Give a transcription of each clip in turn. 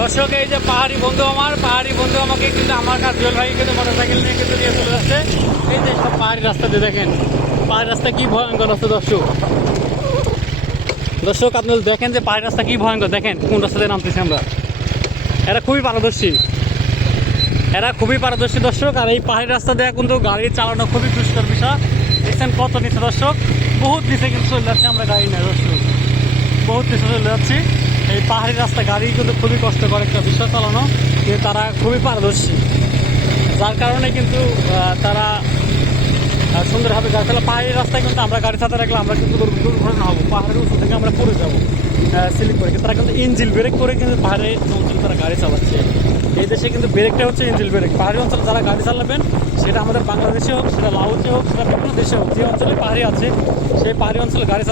দর্শক, এই যে পাহাড়ি বন্ধু আমাকে কিন্তু আমার কাছে জুয়েল ভাই কিন্তু মোটরসাইকেল নিয়ে কিন্তু নিয়ে চলে যাচ্ছে। এই যে সব পাহাড়ি রাস্তা দিয়ে দেখেন, পাহাড়ি রাস্তা কি ভয়ঙ্কর রাস্তা। দর্শক আপনি দেখেন যে পাহাড়ি রাস্তা কি ভয়ঙ্কর, দেখেন কোন রাস্তা দিয়ে নামতেছি আমরা। এরা খুবই পারদর্শী দর্শক। আর এই পাহাড়ি রাস্তা দিয়ে কিন্তু গাড়ি চালানো খুবই দুষ্কর বিষয়। দেখছেন কত নিচে দর্শক, বহুত নিচে কিন্তু চলে যাচ্ছে আমরা গাড়ি নেই দর্শক, বহুত নিচে চলে যাচ্ছি। এই পাহাড়ি রাস্তা গাড়ি কিন্তু খুবই কষ্টকর একটা বিষয় চালানো, কিন্তু তারা খুবই পারদর্শী, যার কারণে কিন্তু তারা সুন্দরভাবে গাড়ি চালা। পাহাড়ি রাস্তায় কিন্তু আমরা গাড়ি চালাতে রাখলে আমরা কিন্তু দুর্ঘটনা হবো, পাহাড়ের উঁচু থেকে আমরা পড়ে যাবো স্লিপ করে। তারা কিন্তু ইঞ্জিল ব্রেক করে কিন্তু পাহাড়ি অঞ্চলে তারা গাড়ি চালাচ্ছে। এই দেশে কিন্তু ব্রেকটা হচ্ছে ইঞ্জিল ব্রেক। পাহাড়ি অঞ্চলে যারা গাড়ি চালাবেন, সেটা আমাদের বাংলাদেশে হোক, সেটা লাওসে হোক, সেটা বিভিন্ন দেশে হোক, যে অঞ্চলে পাহাড়ি আছে সেই পাহাড়ি অঞ্চলে গাড়ি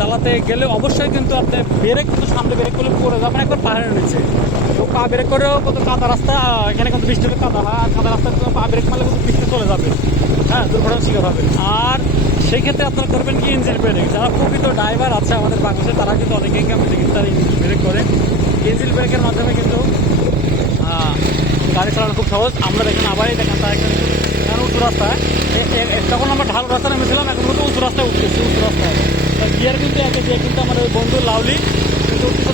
চালাতে গেলে অবশ্যই কিন্তু আপনি ব্রেক কিন্তু সামনে ব্রেক করলে পড়ে যাবেন একবার পাহাড়ের নিচে। তো পা ব্রেক করেও কত কাদা রাস্তা, এখানে কিন্তু বৃষ্টি হলে কাদা হয়, আর কাদা রাস্তায় পা ব্রেক মারলে কিন্তু বৃষ্টি চলে যাবে, হ্যাঁ, দুর্ঘটনার শিকার হবেন। আর সেই ক্ষেত্রে আপনারা করবেন কি ইঞ্জিন ব্রেক। যারা প্রকৃত ড্রাইভার আছে আমাদের বাংলাদেশে, তারা কিন্তু অনেকেই আমি দেখি তারা ইঞ্জিন ব্রেক করে। ইঞ্জিন ব্রেকের মাধ্যমে কিন্তু গাড়ি চালানো খুব সহজ। আমরা দেখেন আবারই দেখেন তারা কিন্তু উঁচু রাস্তায়, তখন আমরা ঢাল রাস্তায় নেমেছিলাম, এখন কিন্তু উঁচু রাস্তায় উঠতেছি। উঁচু রাস্তায় গিয়ার কিন্তু একে দিয়ে কিন্তু আমার ওই বন্ধু লাউলি কিন্তু উঠতেছে।